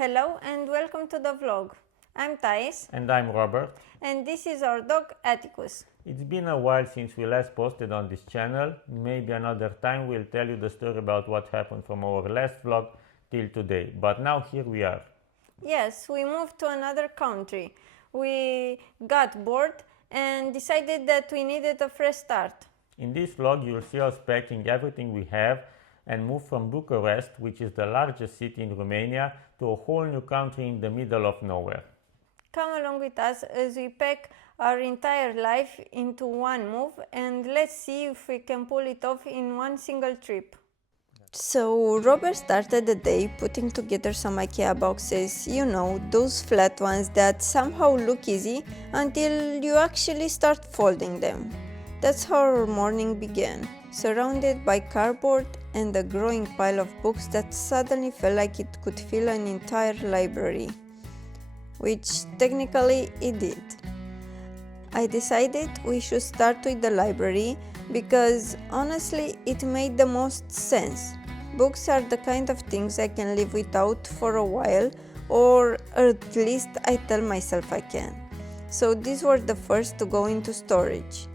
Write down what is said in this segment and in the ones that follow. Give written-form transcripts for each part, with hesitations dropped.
Hello and welcome to the vlog. I'm Thais And I'm Robert. and this is our dog Atticus. It's been a while since we last posted on this channel. Maybe another time we'll tell you the story about what happened from our last vlog till today. But now here we are. Yes, we moved to another country. We got bored and decided that we needed a fresh start. In this vlog you'll see us packing everything we have and move from Bucharest, which is the largest city in Romania, to a whole new country in the middle of nowhere. Come along with us as we pack our entire life into one move and let's see if we can pull it off in one single trip. So Robert started the day putting together some IKEA boxes, you know, those flat ones that somehow look easy until you actually start folding them. That's how our morning began, surrounded by cardboard and a growing pile of books that suddenly felt like it could fill an entire library. Which technically it did. I decided we should start with the library because honestly it made the most sense. Books are the kind of things I can live without for a while, or at least I tell myself I can. So these were the first to go into storage.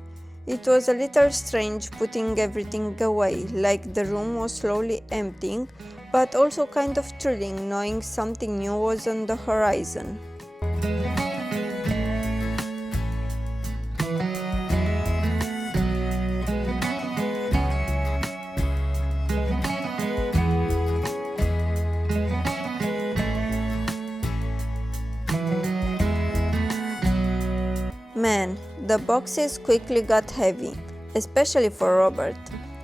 It was a little strange putting everything away, like the room was slowly emptying, but also kind of thrilling knowing something new was on the horizon. Man, the boxes quickly got heavy, especially for Robert.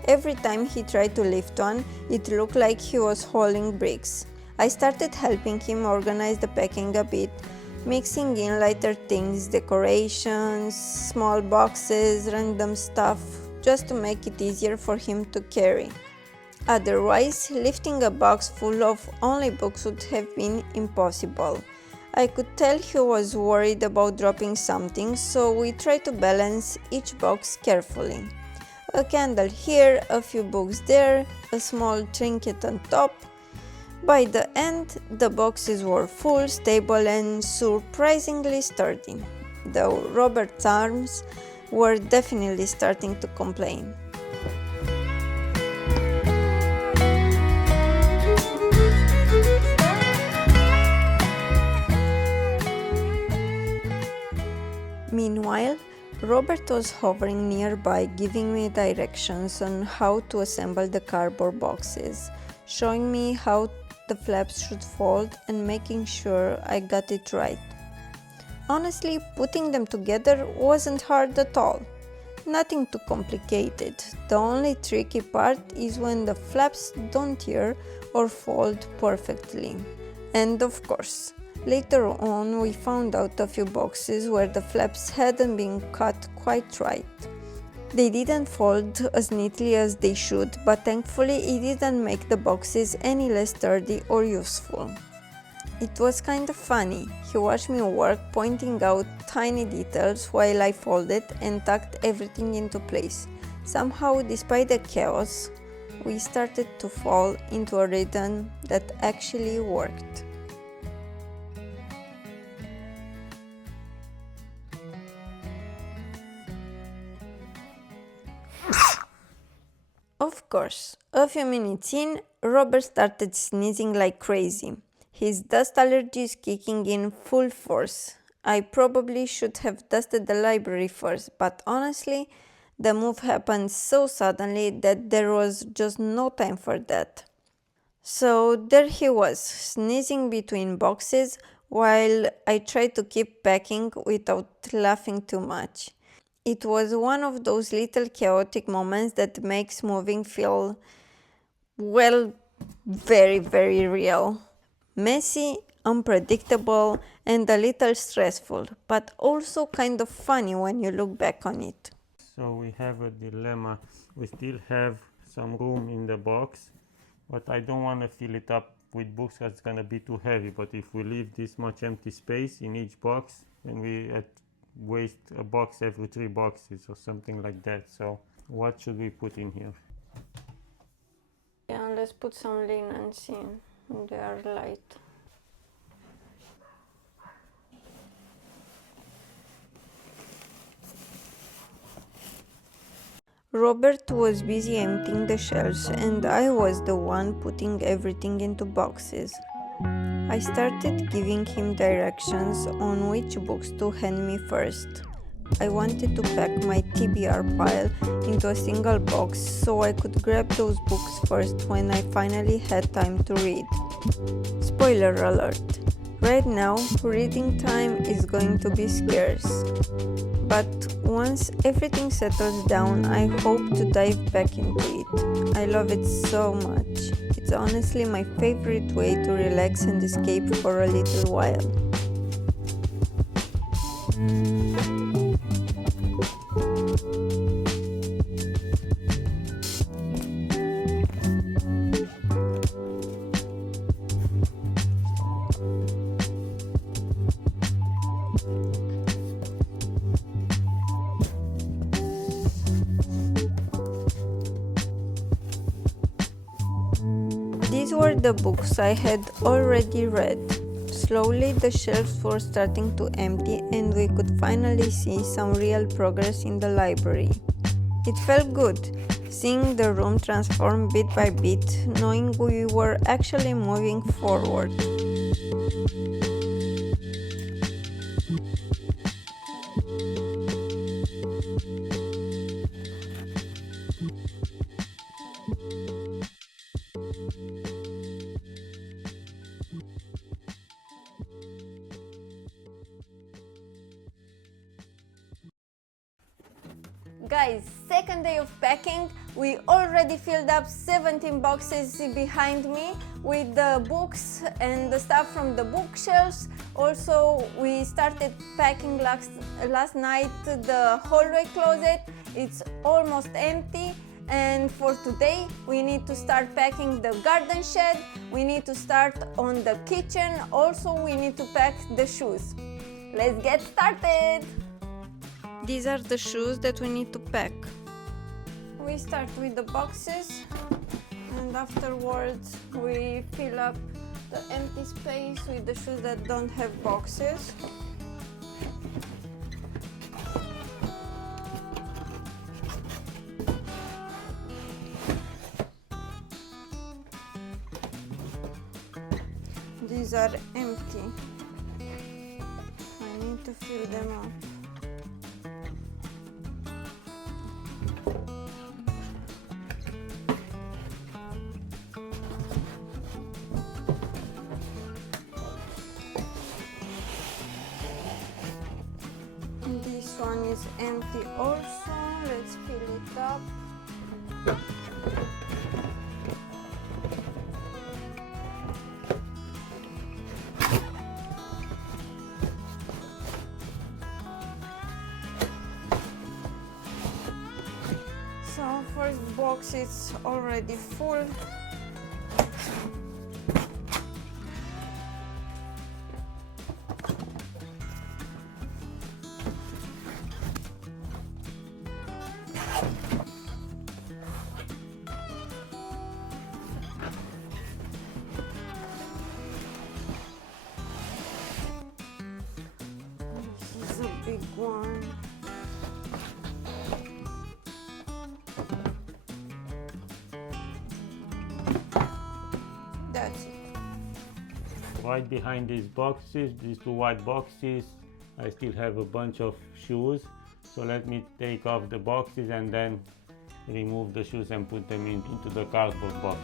Every time he tried to lift one, it looked like he was hauling bricks. I started helping him organize the packing a bit, mixing in lighter things, decorations, small boxes, random stuff, just to make it easier for him to carry. Otherwise, lifting a box full of only books would have been impossible. I could tell he was worried about dropping something, so we tried to balance each box carefully. A candle here, a few books there, a small trinket on top. By the end, the boxes were full, stable and surprisingly sturdy, though Robert's arms were definitely starting to complain. Meanwhile, Robert was hovering nearby giving me directions on how to assemble the cardboard boxes, showing me how the flaps should fold and making sure I got it right. Honestly, putting them together wasn't hard at all. Nothing too complicated. The only tricky part is when the flaps don't tear or fold perfectly. And of course, later on we found out a few boxes where the flaps hadn't been cut quite right. They didn't fold as neatly as they should, but thankfully it didn't make the boxes any less sturdy or useful. It was kind of funny. He watched me work, pointing out tiny details while I folded and tucked everything into place. Somehow, despite the chaos, we started to fall into a rhythm that actually worked. Of course, a few minutes in, Robert started sneezing like crazy. His dust allergy is kicking in full force. I probably should have dusted the library first, but honestly, the move happened so suddenly that there was just no time for that. So there he was, sneezing between boxes while I tried to keep packing without laughing too much. It was one of those little chaotic moments that makes moving feel, well, very, very real. Messy, unpredictable, and a little stressful, but also kind of funny when you look back on it. So we have a dilemma. We still have some room in the box, but I don't want to fill it up with books because it's going to be too heavy. But if we leave this much empty space in each box, then we waste a box every 3 boxes or something like that. So what should we put in here? Yeah, let's put some linens in. They are light. Robert was busy emptying the shelves and I was the one putting everything into boxes. I started giving him directions on which books to hand me first. I wanted to pack my TBR pile into a single box so I could grab those books first when I finally had time to read. Spoiler alert! Right now, reading time is going to be scarce. But once everything settles down, I hope to dive back into it. I love it so much. It's honestly my favorite way to relax and escape for a little while. These were the books I had already read. Slowly the shelves were starting to empty and we could finally see some real progress in the library. It felt good, seeing the room transform bit by bit, knowing we were actually moving forward. Guys, second day of packing, we already filled up 17 boxes behind me with the books and the stuff from the bookshelves. Also, we started packing last night the hallway closet. It's almost empty. And for today, we need to start packing the garden shed. We need to start on the kitchen. Also, we need to pack the shoes. Let's get started! These are the shoes that we need to pack. We start with the boxes and afterwards we fill up the empty space with the shoes that don't have boxes. These are empty. I need to fill them up. This one is empty also. Let's fill it up. So first box is already full. This is a big one. That's it. Right behind these boxes, these two white boxes, I still have a bunch of shoes. So let me take off the boxes and then remove the shoes and put them into the cardboard box.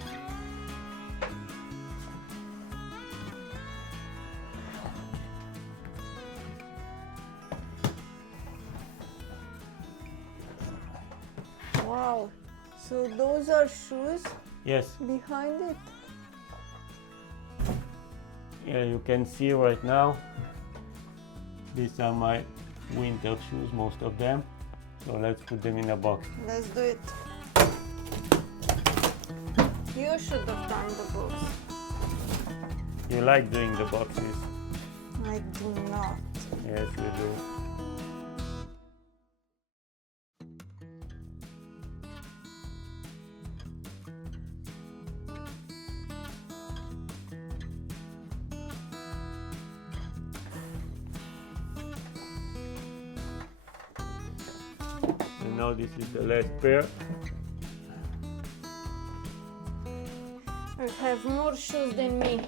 Wow. So those are shoes Yes, behind it? yeah, you can see right now, these are my winter shoes, most of them. So let's put them in a box. Let's do it. You should have done the books. You like doing the boxes? I do not. Yes, you do. And now this is the last pair. You have more shoes than me.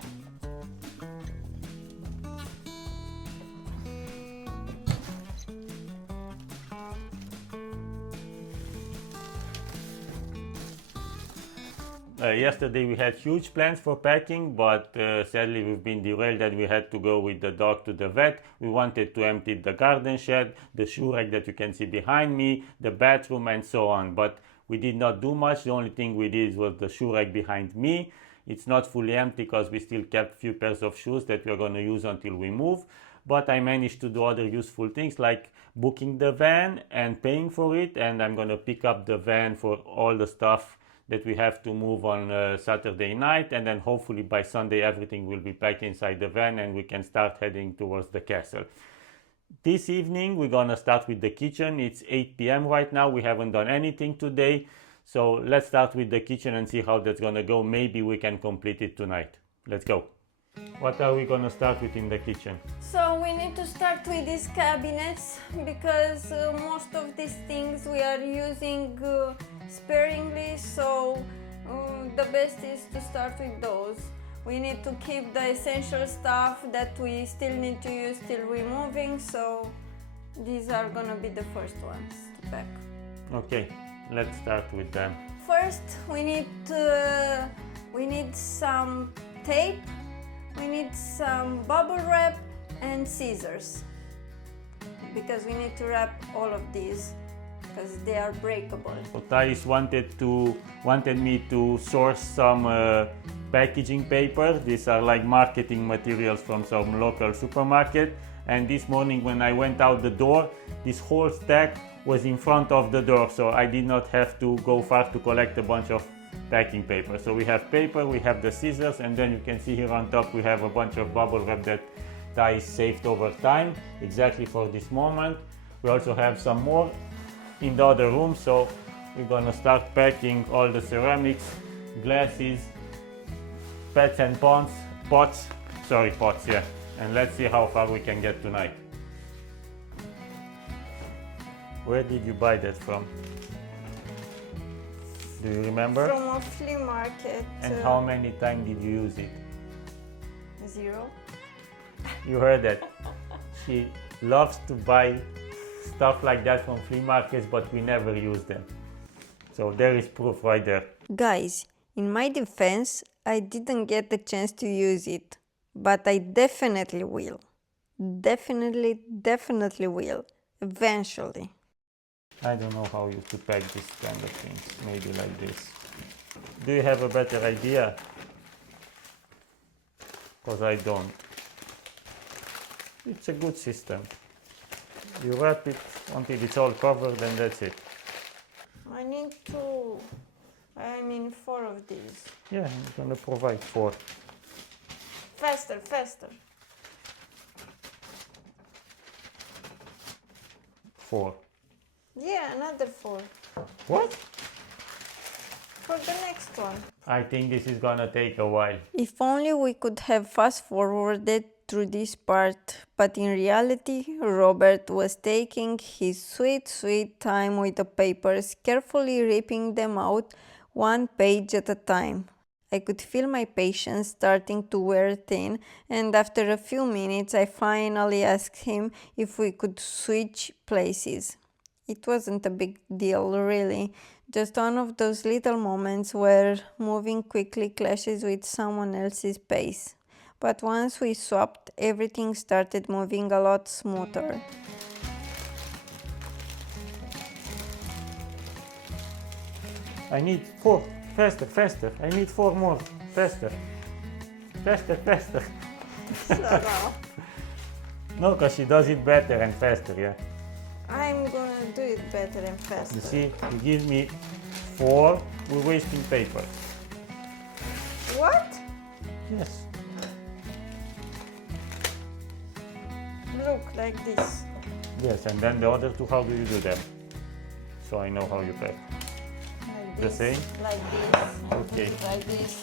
Yesterday we had huge plans for packing, but sadly we've been derailed and we had to go with the dog to the vet. We wanted to empty the garden shed, the shoe rack that you can see behind me, the bathroom and so on, but we did not do much. The only thing we did was the shoe rack behind me. It's not fully empty because we still kept a few pairs of shoes that we're going to use until we move, but I managed to do other useful things like booking the van and paying for it, and I'm going to pick up the van for all the stuff that we have to move on Saturday night, and then hopefully by Sunday everything will be packed inside the van and we can start heading towards the castle. This evening we're gonna start with the kitchen. It's 8 p.m. right now. We haven't done anything today, so let's start with the kitchen and see how that's gonna go. Maybe we can complete it tonight. Let's go. What are we gonna start with in the kitchen? So we need to start with these cabinets because most of these things we are using sparingly, so the best is to start with those. We need to keep the essential stuff that we still need to use till we're moving, so these are gonna be the first ones to pack. Okay, let's start with them. First we need some tape, we need some bubble wrap and scissors because we need to wrap all of these because they are breakable. So Thais wanted me to source some packaging paper. These are like marketing materials from some local supermarket, and this morning when I went out the door, this whole stack was in front of the door, so I did not have to go far to collect a bunch of packing paper. So we have paper, we have the scissors, and then you can see here on top we have a bunch of bubble wrap that Thais saved over time exactly for this moment. We also have some more in the other room, so we're gonna start packing all the ceramics, glasses, pots and pots, yeah, and let's see how far we can get tonight. Where did you buy that from? Do you remember? From a flea market. And how many times did you use it? 0. You heard that. She loves to buy stuff like that from flea markets, but we never use them. So there is proof right there. Guys, in my defense, I didn't get the chance to use it, but I definitely will. Definitely will. Eventually. I don't know how you to pack this kind of things. Maybe like this. Do you have a better idea? Because I don't. It's a good system. You wrap it until it's all covered and that's it. I need 4 of these. Yeah, I'm gonna provide 4. Faster. 4. Yeah, another 4. What? For the next one. I think this is gonna take a while. If only we could have fast forwarded through this part, but in reality, Robert was taking his sweet time with the papers, carefully ripping them out one page at a time. I could feel my patience starting to wear thin, and after a few minutes I finally asked him if we could switch places. It wasn't a big deal, really, just one of those little moments where moving quickly clashes with someone else's pace. But once we swapped, everything started moving a lot smoother. I need 4. Faster. I need 4 more. Faster. No, because she does it better and faster, yeah. I'm gonna do it better and faster. You see, you give me 4, we're wasting paper. What? Yes. Look, like this. Yes, and then the other 2, how do you do them? So I know how you pack. Like The this. same? Like this. Okay. Like this.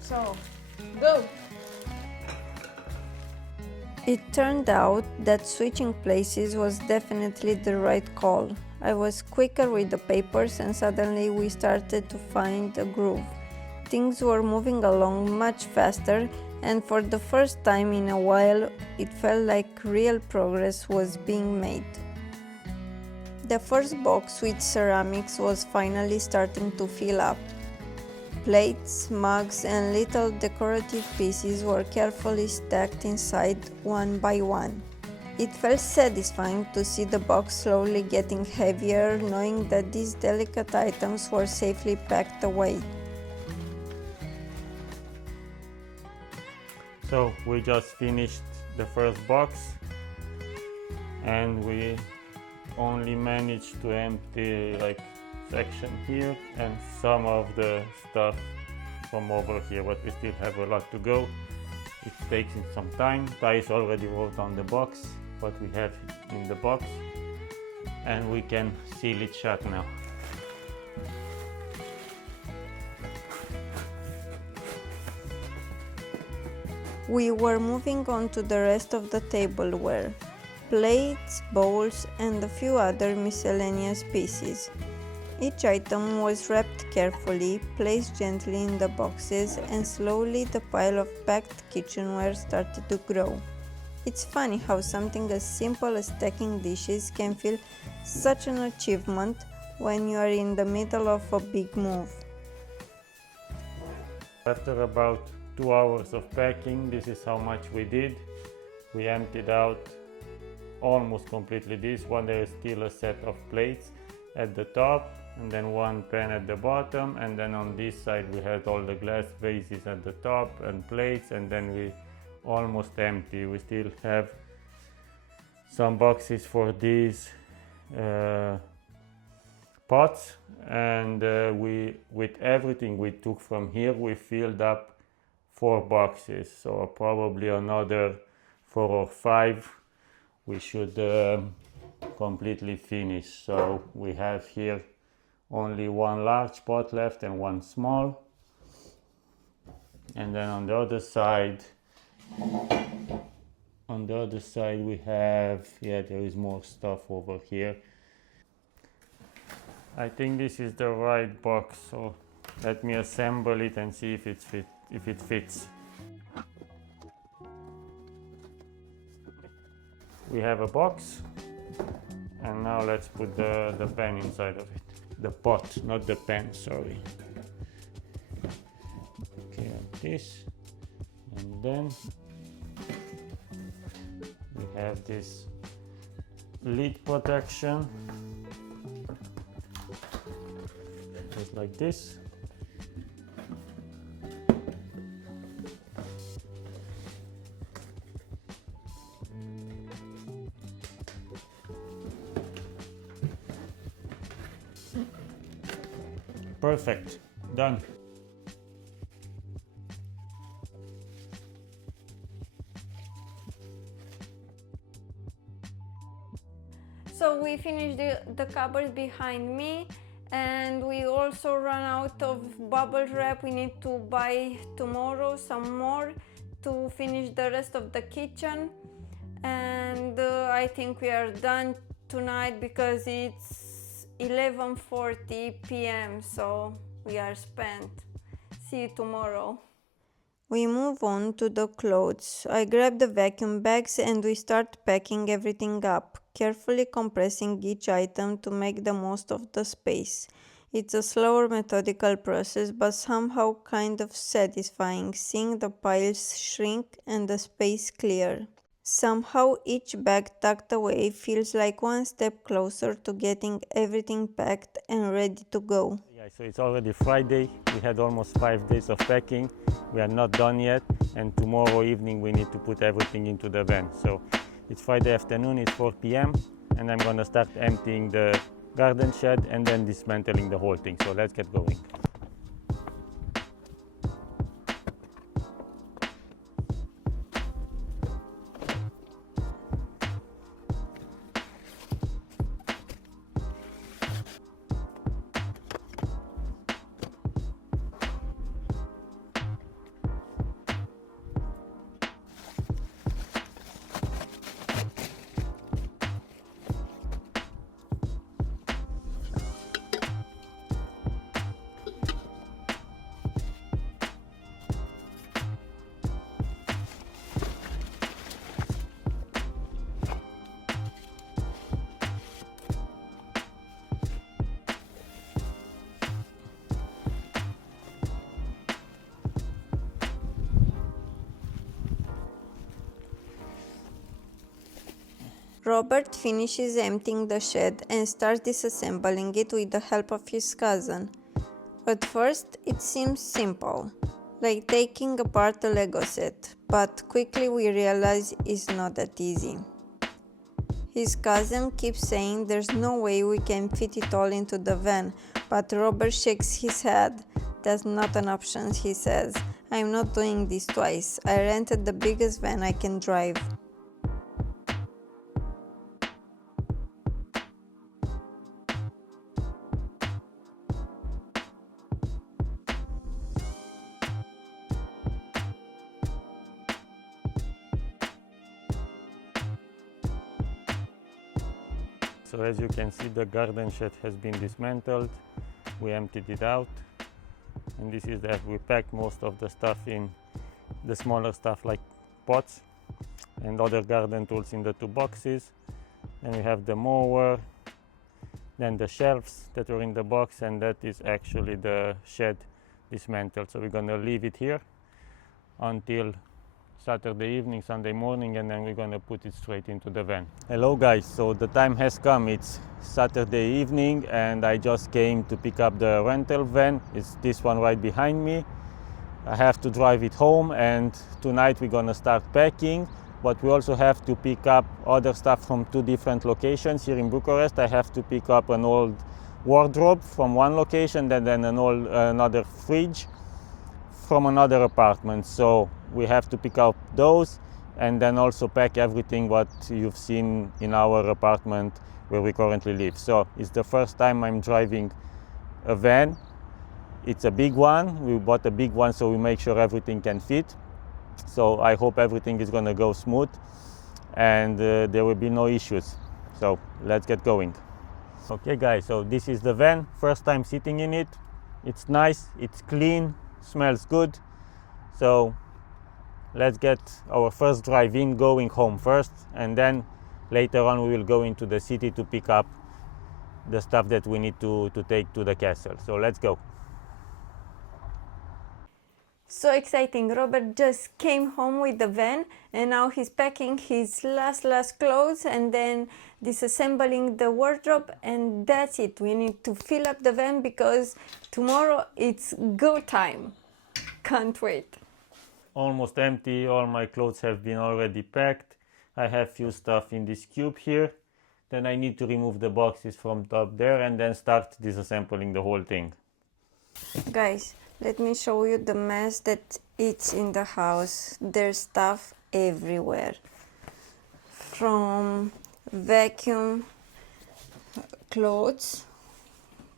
So, go. It turned out that switching places was definitely the right call. I was quicker with the papers and suddenly we started to find a groove. Things were moving along much faster, and for the first time in a while it felt like real progress was being made. The first box with ceramics was finally starting to fill up. Plates, mugs, and little decorative pieces were carefully stacked inside one by one. It felt satisfying to see the box slowly getting heavier, knowing that these delicate items were safely packed away. So we just finished the first box and we only managed to empty like section here and some of the stuff from over here, but we still have a lot to go. It takes some time. Thais already wrote on the box what we have in the box and we can seal it shut now. We were moving on to the rest of the tableware, plates, bowls, and a few other miscellaneous pieces. Each item was wrapped carefully, placed gently in the boxes, and slowly the pile of packed kitchenware started to grow. It's funny how something as simple as stacking dishes can feel such an achievement when you are in the middle of a big move. After about 2 hours of packing, this is how much we did. We emptied out almost completely this one. There is still a set of plates at the top and then one pan at the bottom, and then on this side we had all the glass vases at the top and plates, and then we almost empty. We still have some boxes for these pots, and we, with everything we took from here, we filled up 4 boxes, so probably another 4 or 5 we should completely finish. So we have here only 1 large pot left and 1 small, and then on the other side we have, there is more stuff over here. I think this is the right box, so let me assemble it and see if it fits. We have a box, and now let's put the pan inside of it. The pot, not the pan, sorry. Okay, like this, and then we have this lid protection, just like this. Perfect, done. So we finished the cupboard behind me, and we also ran out of bubble wrap. We need to buy tomorrow some more to finish the rest of the kitchen, and I think we are done tonight because it's 11:40 p.m. so we are spent. See you tomorrow. We move on to the clothes. I grab the vacuum bags and we start packing everything up, carefully compressing each item to make the most of the space. It's a slower, methodical process, but somehow kind of satisfying, seeing the piles shrink and the space clear. Somehow each bag tucked away feels like one step closer to getting everything packed and ready to go. Yeah, so it's already Friday. We had almost 5 days of packing. We are not done yet, and tomorrow evening we need to put everything into the van. So it's Friday afternoon, it's 4 p.m. and I'm gonna start emptying the garden shed and then dismantling the whole thing. So let's get going. Robert finishes emptying the shed and starts disassembling it with the help of his cousin. At first, it seems simple, like taking apart a Lego set, but quickly we realize it's not that easy. His cousin keeps saying there's no way we can fit it all into the van, but Robert shakes his head. That's not an option, he says. I'm not doing this twice. I rented the biggest van I can drive. So as you can see, the garden shed has been dismantled. We emptied it out, and this is that we packed most of the stuff in the smaller stuff like pots and other garden tools in the 2 boxes. Then we have the mower, then the shelves that were in the box, and that is actually the shed dismantled. So we're gonna leave it here until Saturday evening, Sunday morning, and then we're gonna put it straight into the van. Hello guys, so the time has come. It's Saturday evening and I just came to pick up the rental van. It's this one right behind me. I have to drive it home, and tonight we're gonna start packing, but we also have to pick up other stuff from 2 different locations here in Bucharest. I have to pick up an old wardrobe from one location and then another fridge from another apartment. So we have to pick up those and then also pack everything what you've seen in our apartment where we currently live. So it's the first time I'm driving a van. It's a big one. We bought a big one so we make sure everything can fit. So I hope everything is gonna go smooth and there will be no issues. So let's get going. Okay guys, so this is the van. First time sitting in it. It's nice, it's clean, smells good. So let's get our first drive in going home first, and then later on we will go into the city to pick up the stuff that we need to take to the castle. So let's go. So exciting. Robert just came home with the van and now he's packing his last clothes and then disassembling the wardrobe, and that's it. We need to fill up the van because tomorrow it's go time. Can't wait. Almost empty. All my clothes have been already packed. I have few stuff in this cube here. Then I need to remove the boxes from top there and then start disassembling the whole thing. Guys, let me show you the mess that it's in the house. There's stuff everywhere, from vacuum clothes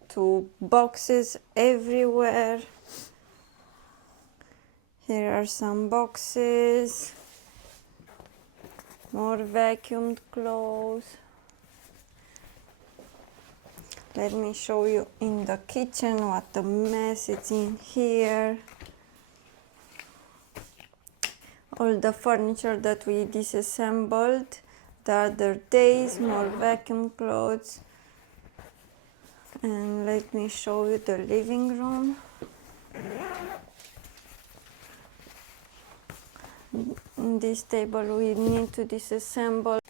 to boxes everywhere. Here are some boxes, more vacuumed clothes. Let me show you in the kitchen what a mess it's in here. All the furniture that we disassembled the other days, more vacuum clothes. And let me show you the living room. In this table we need to disassemble,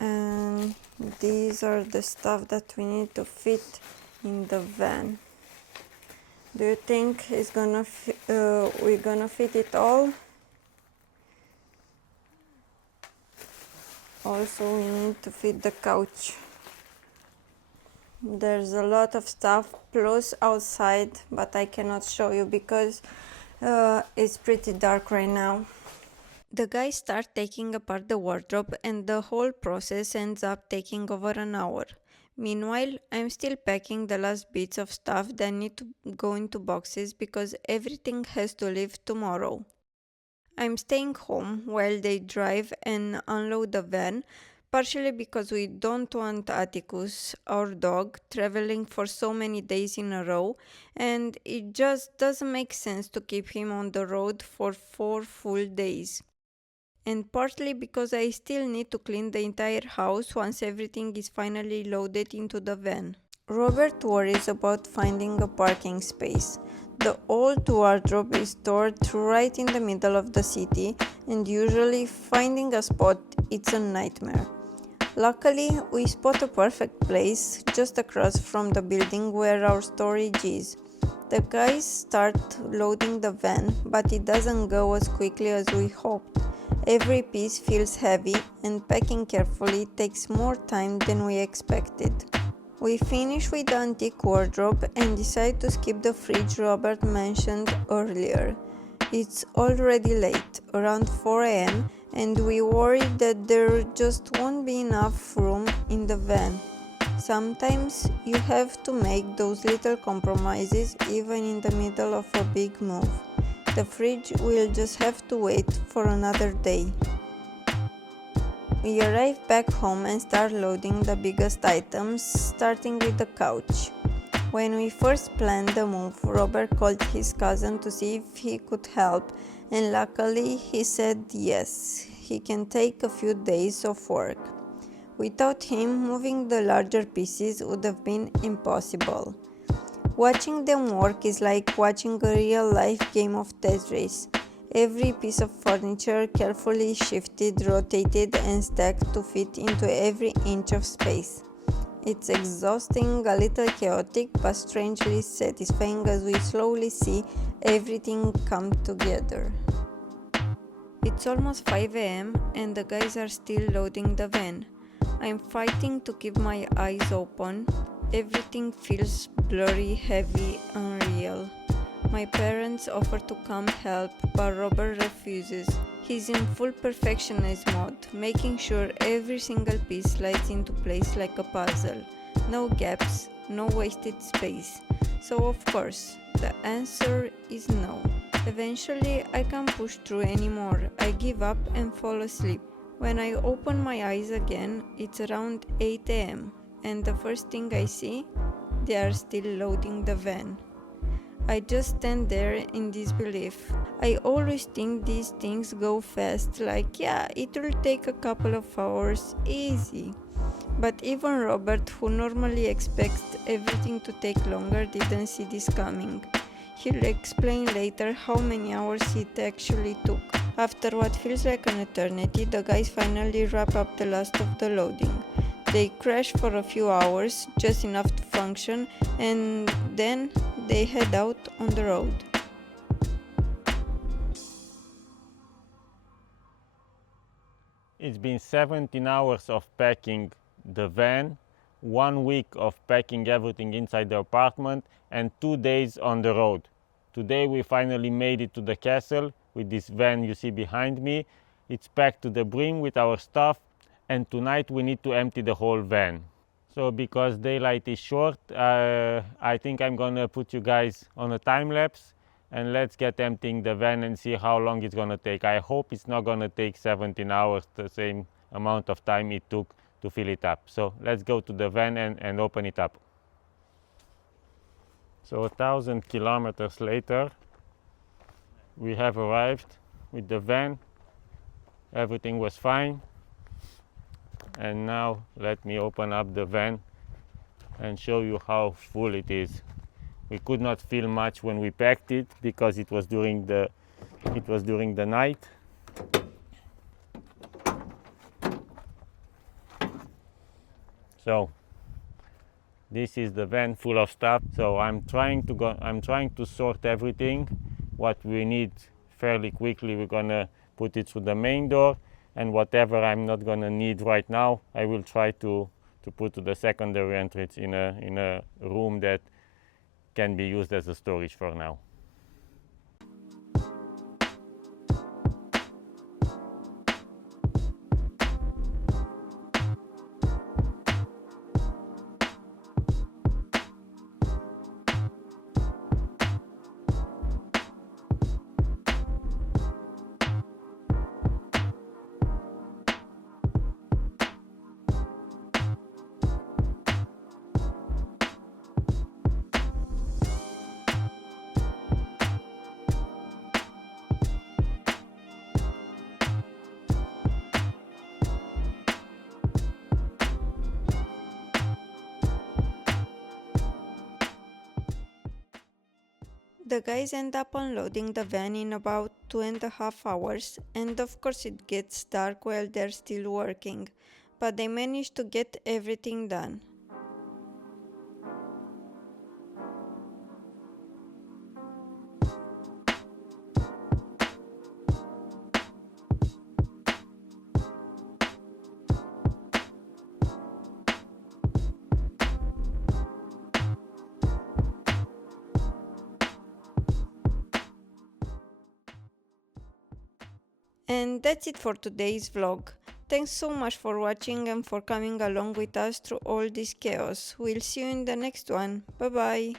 and these are the stuff that we need to fit in the van. Do you think it's gonna we're gonna fit it all? Also, we need to fit the couch. There's a lot of stuff, plus outside, but I cannot show you because it's pretty dark right now. The guys start taking apart the wardrobe and the whole process ends up taking over an hour. Meanwhile, I'm still packing the last bits of stuff that need to go into boxes because everything has to leave tomorrow. I'm staying home while they drive and unload the van, partially because we don't want Atticus, our dog, traveling for so many days in a row, and it just doesn't make sense to keep him on the road for 4 full days. And partly because I still need to clean the entire house once everything is finally loaded into the van. Robert worries about finding a parking space. The old wardrobe is stored right in the middle of the city, and usually finding a spot it's a nightmare. Luckily, we spot a perfect place just across from the building where our storage is. The guys start loading the van, but it doesn't go as quickly as we hoped. Every piece feels heavy, and packing carefully takes more time than we expected. We finish with the antique wardrobe and decide to skip the fridge Robert mentioned earlier. It's already late, around 4 am, and we worry that there just won't be enough room in the van. Sometimes you have to make those little compromises even in the middle of a big move. The fridge will just have to wait for another day. We arrive back home and start loading the biggest items, starting with the couch. When we first planned the move, Robert called his cousin to see if he could help, and luckily he said yes, he can take a few days of work. Without him, moving the larger pieces would have been impossible. Watching them work is like watching a real-life game of Tetris. Every piece of furniture carefully shifted, rotated, and stacked to fit into every inch of space. It's exhausting, a little chaotic, but strangely satisfying as we slowly see everything come together. It's almost 5 am and the guys are still loading the van. I'm fighting to keep my eyes open. Everything feels blurry, heavy, unreal. My parents offer to come help, but Robert refuses. He's in full perfectionist mode, making sure every single piece slides into place like a puzzle. No gaps, no wasted space. So of course, the answer is no. Eventually, I can't push through anymore. I give up and fall asleep. When I open my eyes again, it's around 8 am, and the first thing I see, they are still loading the van. I just stand there in disbelief. I always think these things go fast, like yeah, it will take a couple of hours, easy. But even Robert, who normally expects everything to take longer, didn't see this coming. He'll explain later how many hours it actually took. After what feels like an eternity, the guys finally wrap up the last of the loading. They crash for a few hours, just enough to function, and then they head out on the road. It's been 17 hours of packing the van, 1 week of packing everything inside the apartment, and 2 days on the road. Today we finally made it to the castle with this van you see behind me. It's packed to the brim with our stuff, and tonight we need to empty the whole van. So because daylight is short, I think I'm gonna put you guys on a time lapse and let's get emptying the van and see how long it's gonna take. I hope it's not gonna take 17 hours, the same amount of time it took to fill it up. So let's go to the van and open it up. So 1,000 kilometers later, we have arrived with the van. Everything was fine. And now let me open up the van and show you how full it is. We could not feel much when we packed it because it was during the night. So this is the van full of stuff. So I'm trying to sort everything what we need fairly quickly. We're gonna put it through the main door, and whatever I'm not gonna need right now, I will try to put to the secondary entrance in a room that can be used as a storage for now. The guys end up unloading the van in about 2.5 hours, and of course it gets dark while they're still working. but they managed to get everything done. And that's it for today's vlog. Thanks so much for watching and for coming along with us through all this chaos. We'll see you in the next one. Bye bye.